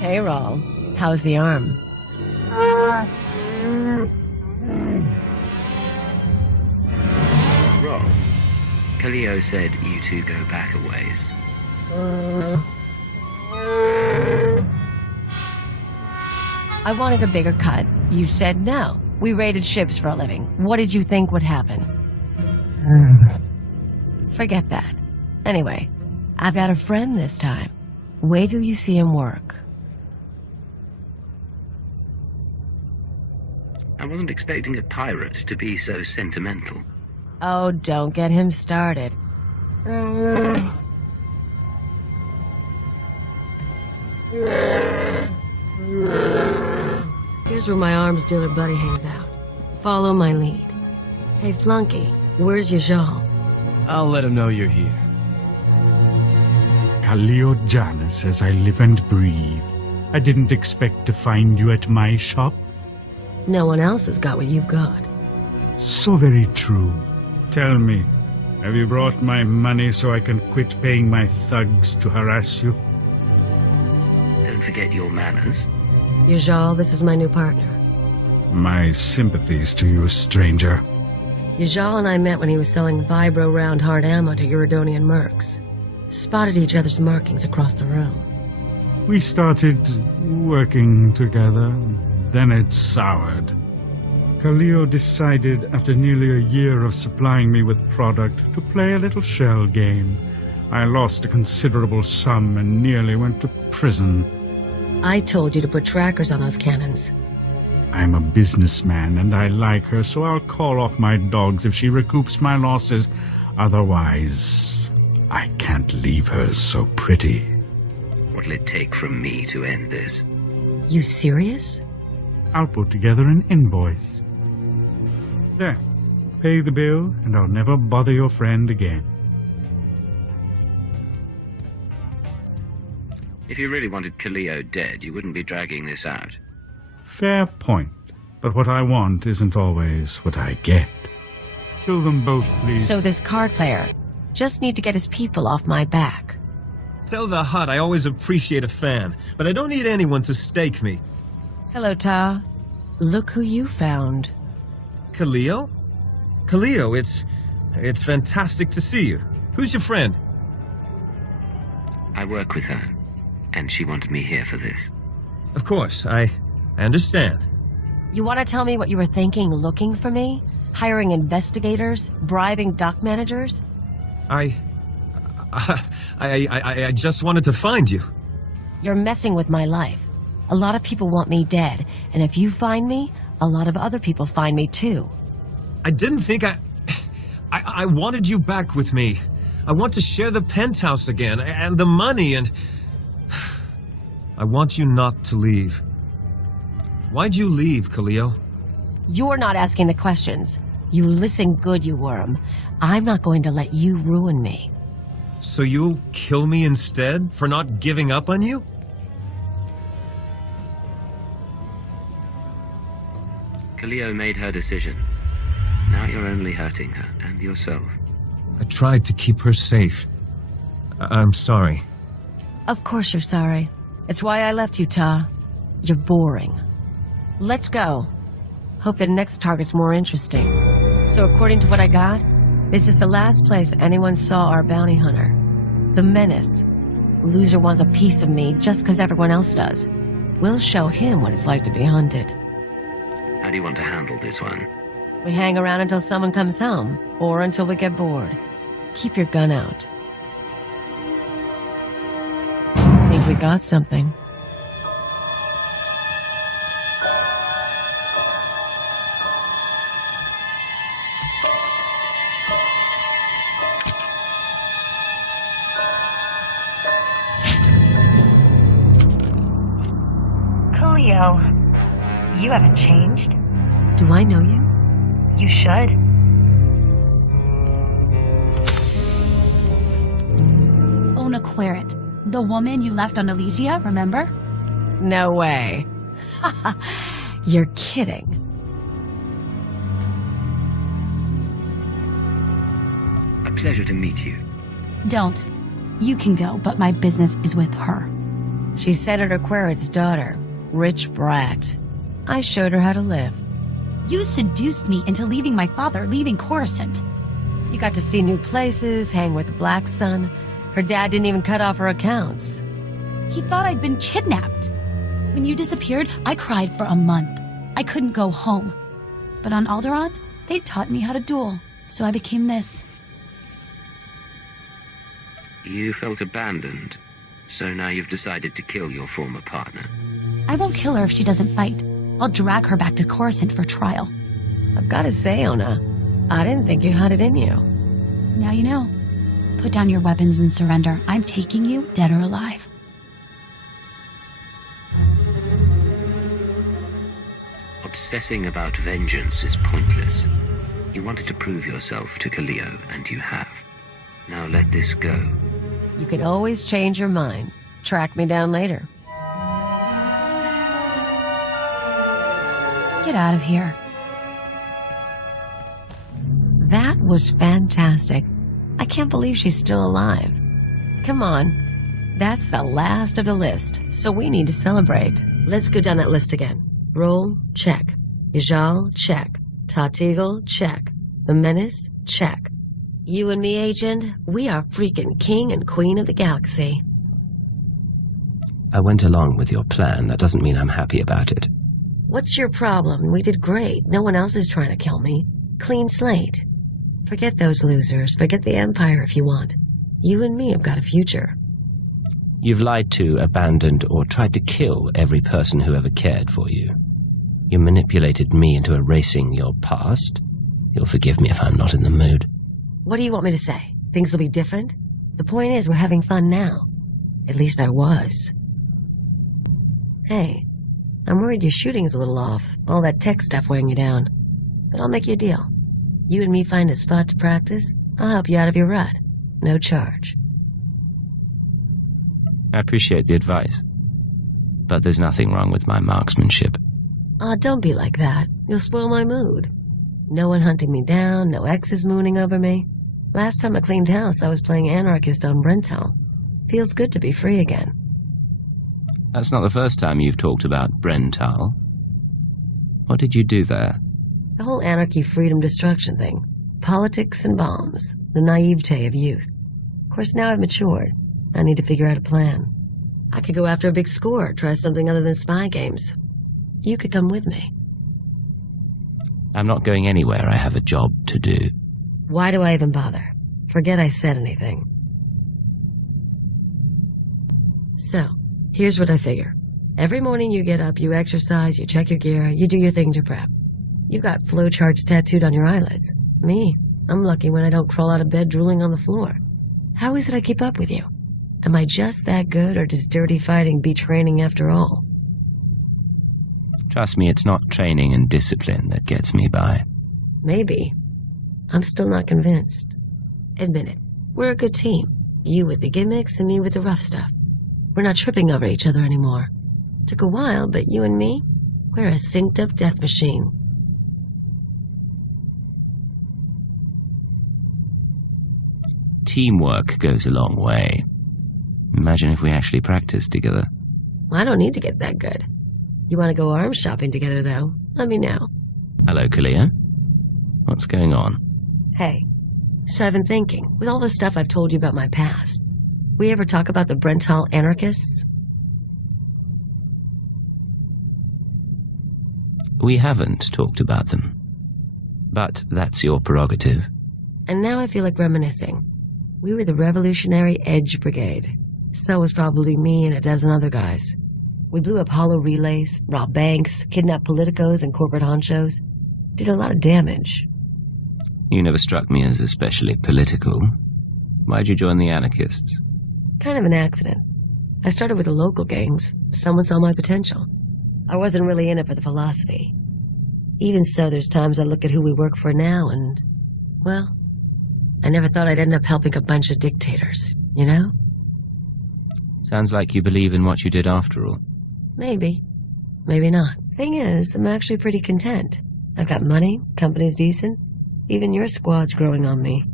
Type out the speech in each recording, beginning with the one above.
Hey, Raul. How's the arm? Rob, Kaliyo said you two go back a ways. I wanted a bigger cut. You said no. We raided ships for a living. What did you think would happen? Forget that. Anyway, I've got a friend this time. Wait till you see him work. I wasn't expecting a pirate to be so sentimental. Oh, don't get him started. Here's where my arms dealer buddy hangs out. Follow my lead. Hey, Flunky, where's your Jal? I'll let him know you're here. Kaliyo Djannis, as I live and breathe. I didn't expect to find you at my shop. No one else has got what you've got. So very true. Tell me, have you brought my money so I can quit paying my thugs to harass you? Don't forget your manners. Your Jal, this is my new partner. My sympathies to you, stranger. Yajal and I met when he was selling vibro round hard ammo to Uridonian mercs. Spotted each other's markings across the room. We started working together, then it soured. Kaliyo decided, after nearly a year of supplying me with product, to play a little shell game. I lost a considerable sum and nearly went to prison. I told you to put trackers on those cannons. I'm a businessman and I like her, so I'll call off my dogs if she recoups my losses. Otherwise, I can't leave her so pretty. What'll it take from me to end this? You serious? I'll put together an invoice. There, pay the bill and I'll never bother your friend again. If you really wanted Kaliyo dead, you wouldn't be dragging this out. Fair point, but what I want isn't always what I get. Kill them both, please. So this card player, just need to get his people off my back. Tell the Hut I always appreciate a fan, but I don't need anyone to stake me. Hello, Ta. Look who you found. Kaliyo? Kaliyo, it's fantastic to see you. Who's your friend? I work with her, and she wanted me here for this. Of course, I understand. You want to tell me what you were thinking looking for me? Hiring investigators? Bribing dock managers? I just wanted to find you. You're messing with my life. A lot of people want me dead, and if you find me, a lot of other people find me too. I didn't think I wanted you back with me. I want to share the penthouse again, and the money, and... I want you not to leave. Why'd you leave, Kaliyo? You're not asking the questions. You listen good, you worm. I'm not going to let you ruin me. So you'll kill me instead for not giving up on you? Kaliyo made her decision. Now you're only hurting her and yourself. I tried to keep her safe. I'm sorry. Of course you're sorry. It's why I left you, Ta. You're boring. Let's go. Hope the next target's more interesting. So according to what I got, this is the last place anyone saw our bounty hunter. The Menace. Loser wants a piece of me just because everyone else does. We'll show him what it's like to be hunted. How do you want to handle this one? We hang around until someone comes home, or until we get bored. Keep your gun out. Think we got something. Kaliyo, you haven't changed. Do I know you? You should. Ona Querit, the woman you left on Elysia, remember? No way. You're kidding. A pleasure to meet you. Don't. You can go, but my business is with her. She's Senator Querrit's daughter. Rich brat. I showed her how to live. You seduced me into leaving my father, leaving Coruscant. You got to see new places, hang with the Black Sun. Her dad didn't even cut off her accounts. He thought I'd been kidnapped. When you disappeared, I cried for a month. I couldn't go home. But on Alderaan, they taught me how to duel, so I became this. You felt abandoned, so now you've decided to kill your former partner. I won't kill her if she doesn't fight. I'll drag her back to Coruscant for trial. I've got to say, Ona, I didn't think you had it in you. Now you know. Put down your weapons and surrender. I'm taking you, dead or alive. Obsessing about vengeance is pointless. You wanted to prove yourself to Kaliyo, and you have. Now let this go. You can always change your mind. Track me down later. Get out of here. That was fantastic. I can't believe she's still alive. Come on. That's the last of the list, so we need to celebrate. Let's go down that list again. Roll, check. Ijal, check. Tatigel, check. The Menace, check. You and me, Agent, we are freaking king and queen of the galaxy. I went along with your plan. That doesn't mean I'm happy about it. What's your problem? We did great. No one else is trying to kill me. Clean slate. Forget those losers. Forget the Empire if you want. You and me have got a future. You've lied to, abandoned, or tried to kill every person who ever cared for you. You manipulated me into erasing your past. You'll forgive me if I'm not in the mood. What do you want me to say? Things will be different? The point is, we're having fun now. At least I was. Hey, I'm worried your shooting's a little off. All that tech stuff weighing you down. But I'll make you a deal. You and me find a spot to practice, I'll help you out of your rut. No charge. I appreciate the advice. But there's nothing wrong with my marksmanship. Aw, don't be like that. You'll spoil my mood. No one hunting me down, no exes mooning over me. Last time I cleaned house, I was playing anarchist on Brental. Feels good to be free again. That's not the first time you've talked about Brental. What did you do there? The whole anarchy, freedom, destruction thing. Politics and bombs. The naivete of youth. Of course, now I've matured. I need to figure out a plan. I could go after a big score, try something other than spy games. You could come with me. I'm not going anywhere. I have a job to do. Why do I even bother? Forget I said anything. So, here's what I figure. Every morning you get up, you exercise, you check your gear, you do your thing to prep. You've got flowcharts tattooed on your eyelids. Me, I'm lucky when I don't crawl out of bed drooling on the floor. How is it I keep up with you? Am I just that good, or does dirty fighting beat training after all? Trust me, it's not training and discipline that gets me by. Maybe. I'm still not convinced. Admit it. We're a good team. You with the gimmicks and me with the rough stuff. We're not tripping over each other anymore. Took a while, but you and me, we're a synced-up death machine. Teamwork goes a long way. Imagine if we actually practiced together. I don't need to get that good. You want to go arms shopping together, though? Let me know. Hello, Kaliyo. What's going on? Hey, so I've been thinking, with all the stuff I've told you about my past, we ever talk about the Brental anarchists? We haven't talked about them. But that's your prerogative. And now I feel like reminiscing. We were the Revolutionary Edge Brigade. So was probably me and a dozen other guys. We blew up hollow relays, robbed banks, kidnapped politicos and corporate honchos. Did a lot of damage. You never struck me as especially political. Why'd you join the anarchists? Kind of an accident. I started with the local gangs. Someone saw my potential. I wasn't really in it for the philosophy. Even so, there's times I look at who we work for now and, well, I never thought I'd end up helping a bunch of dictators, you know? Sounds like you believe in what you did after all. Maybe. Maybe not. Thing is, I'm actually pretty content. I've got money, company's decent. Even your squad's growing on me.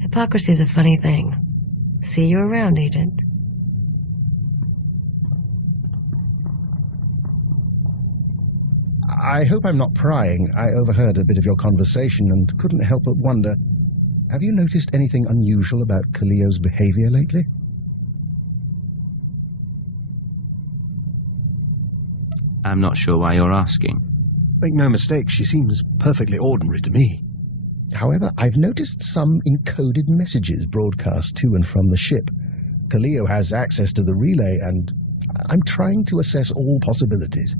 Hypocrisy's a funny thing. See you around, Agent. I hope I'm not prying. I overheard a bit of your conversation and couldn't help but wonder, have you noticed anything unusual about Kaliyo's behavior lately? I'm not sure why you're asking. Make no mistake, she seems perfectly ordinary to me. However, I've noticed some encoded messages broadcast to and from the ship. Kaliyo has access to the relay, and I'm trying to assess all possibilities.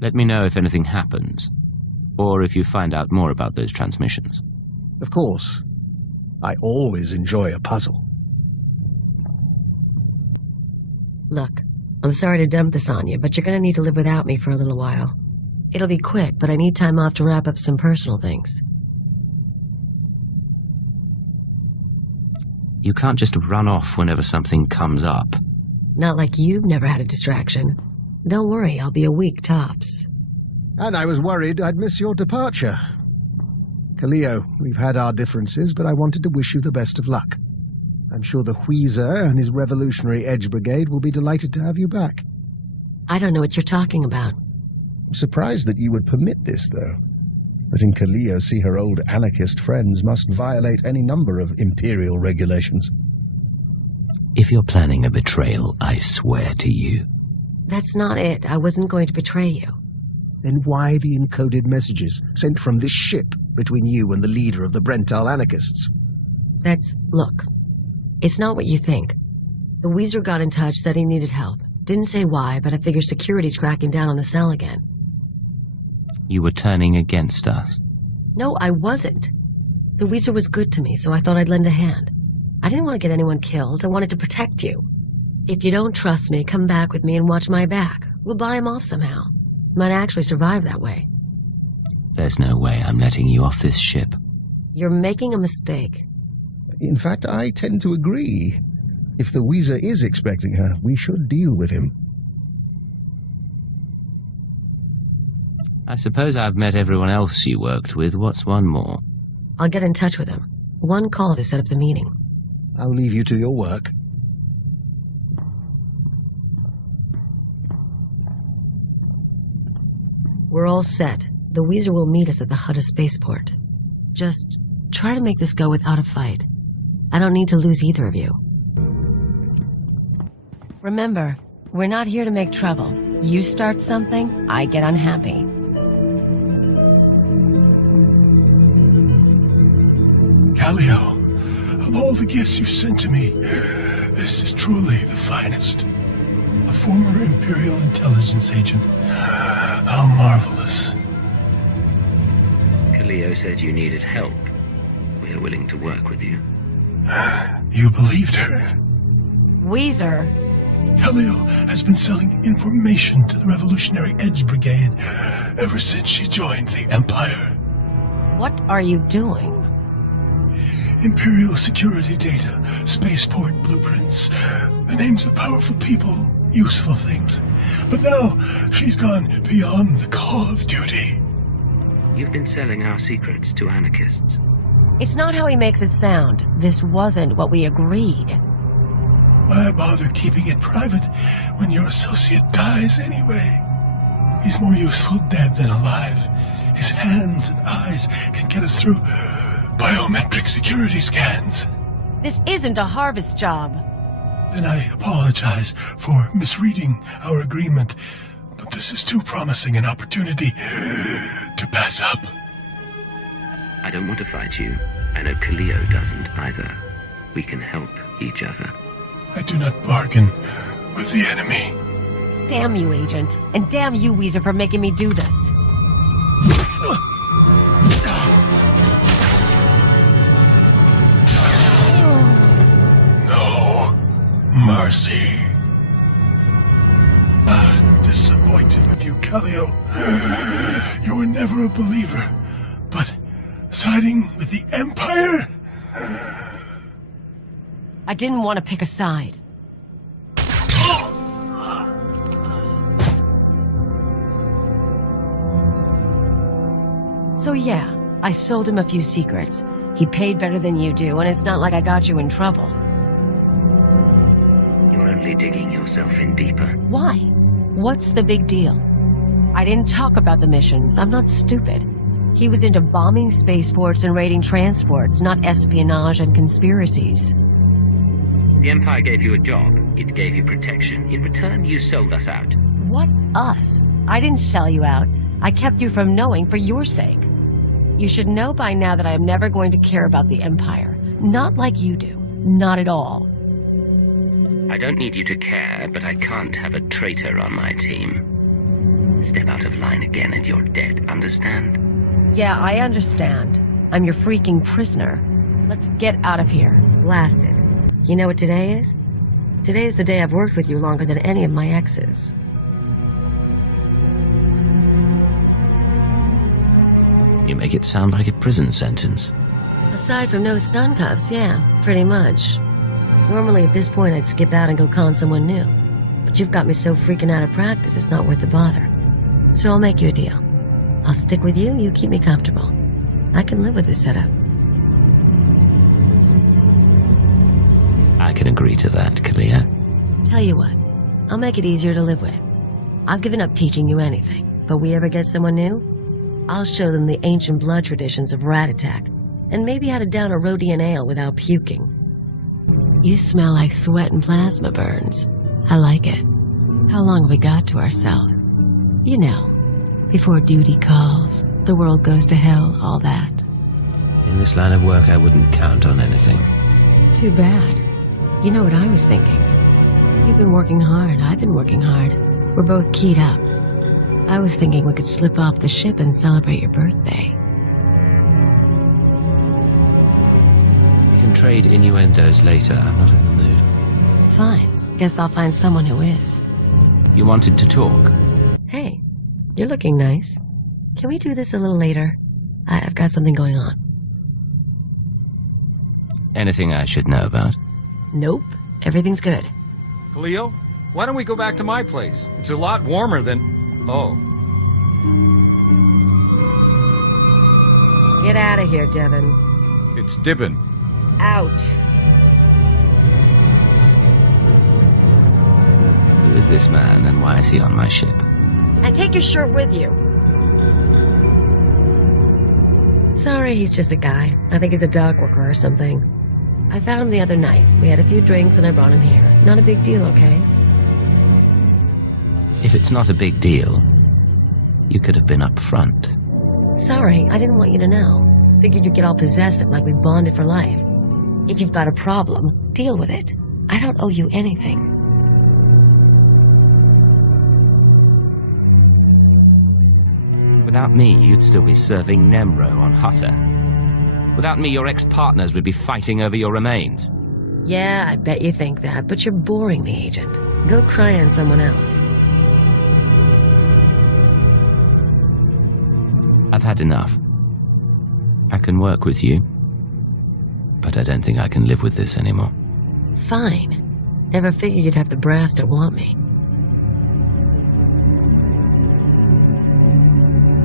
Let me know if anything happens, or if you find out more about those transmissions. Of course. I always enjoy a puzzle. Look, I'm sorry to dump this on you, but you're gonna need to live without me for a little while. It'll be quick, but I need time off to wrap up some personal things. You can't just run off whenever something comes up. Not like you've never had a distraction. Don't worry, I'll be a week tops. And I was worried I'd miss your departure. Kaliyo, we've had our differences, but I wanted to wish you the best of luck. I'm sure the Wheezer and his Revolutionary Edge Brigade will be delighted to have you back. I don't know what you're talking about. I'm surprised that you would permit this, though. Letting Kaliyo see her old anarchist friends must violate any number of Imperial regulations. If you're planning a betrayal, I swear to you. That's not it. I wasn't going to betray you. Then why the encoded messages sent from this ship between you and the leader of the Brental anarchists? Look, it's not what you think. The Wheezer got in touch, said he needed help. Didn't say why, but I figure security's cracking down on the cell again. You were turning against us. No, I wasn't. The Wheezer was good to me, so I thought I'd lend a hand. I didn't want to get anyone killed. I wanted to protect you. If you don't trust me, come back with me and watch my back. We'll buy him off somehow. Might actually survive that way. There's no way I'm letting you off this ship. You're making a mistake. In fact, I tend to agree. If the Wheezer is expecting her, we should deal with him. I suppose I've met everyone else you worked with. What's one more? I'll get in touch with him. One call to set up the meeting. I'll leave you to your work. We're all set. The Wheezer will meet us at the Hutta spaceport. Just try to make this go without a fight. I don't need to lose either of you. Remember, we're not here to make trouble. You start something, I get unhappy. Kaliyo, of all the gifts you've sent to me, this is truly the finest. A former Imperial intelligence agent. How marvelous. Kaliyo said you needed help. We're willing to work with you. You believed her? Wheezer? Kaliyo has been selling information to the Revolutionary Edge Brigade ever since she joined the Empire. What are you doing? Imperial security data, spaceport blueprints, the names of powerful people, useful things. But now, she's gone beyond the call of duty. You've been selling our secrets to anarchists. It's not how he makes it sound. This wasn't what we agreed. Why bother keeping it private when your associate dies anyway? He's more useful dead than alive. His hands and eyes can get us through biometric security scans. This isn't a harvest job. Then I apologize for misreading our agreement, but this is too promising an opportunity to pass up. I don't want to fight you. I know Kaliyo doesn't either. We can help each other. I do not bargain with the enemy. Damn you, Agent. And damn you, Wheezer, for making me do this. No mercy. Disappointed with you, Kaliyo. You were never a believer, but siding with the Empire? I didn't want to pick a side. So yeah, I sold him a few secrets. He paid better than you do, and it's not like I got you in trouble. You're only digging yourself in deeper. Why? What's the big deal? I didn't talk about the missions. I'm not stupid. He was into bombing spaceports and raiding transports, not espionage and conspiracies. The Empire gave you a job. It gave you protection. In return, you sold us out. What us? I didn't sell you out. I kept you from knowing for your sake. You should know by now that I am never going to care about the Empire. Not like you do. Not at all. I don't need you to care, but I can't have a traitor on my team. Step out of line again and you're dead, understand? Yeah, I understand. I'm your freaking prisoner. Let's get out of here. Blasted. You know what today is? Today is the day I've worked with you longer than any of my exes. You make it sound like a prison sentence. Aside from no stun cuffs, yeah, pretty much. Normally at this point I'd skip out and go con someone new. But you've got me so freaking out of practice it's not worth the bother. So I'll make you a deal. I'll stick with you, you keep me comfortable. I can live with this setup. I can agree to that, Kaliyo. Tell you what, I'll make it easier to live with. I've given up teaching you anything, but we ever get someone new, I'll show them the ancient blood traditions of rat attack, and maybe how to down a Rhodian ale without puking. You smell like sweat and plasma burns. I like it. How long have we got to ourselves? You know, before duty calls, the world goes to hell, all that. In this line of work, I wouldn't count on anything. Too bad. You know what I was thinking? You've been working hard, I've been working hard. We're both keyed up. I was thinking we could slip off the ship and celebrate your birthday. We can trade innuendos later. I'm not in the mood. Fine. Guess I'll find someone who is. You wanted to talk? Hey, you're looking nice. Can we do this a little later? I've got something going on. Anything I should know about? Nope. Everything's good. Kaliyo, why don't we go back to my place? It's a lot warmer than... Oh. Get out of here, Devin. It's Dibbin. Out. Who is this man and why is he on my ship? And take your shirt with you. Sorry, he's just a guy. I think he's a dock worker or something. I found him the other night. We had a few drinks and I brought him here. Not a big deal, okay? If it's not a big deal, you could have been up front. Sorry, I didn't want you to know. Figured you'd get all possessive like we bonded for life. If you've got a problem, deal with it. I don't owe you anything. Without me, you'd still be serving Nemro on Hutter. Without me, your ex-partners would be fighting over your remains. Yeah, I bet you think that, but you're boring me, Agent. Go cry on someone else. I've had enough. I can work with you, but I don't think I can live with this anymore. Fine. Never figured you'd have the brass to want me.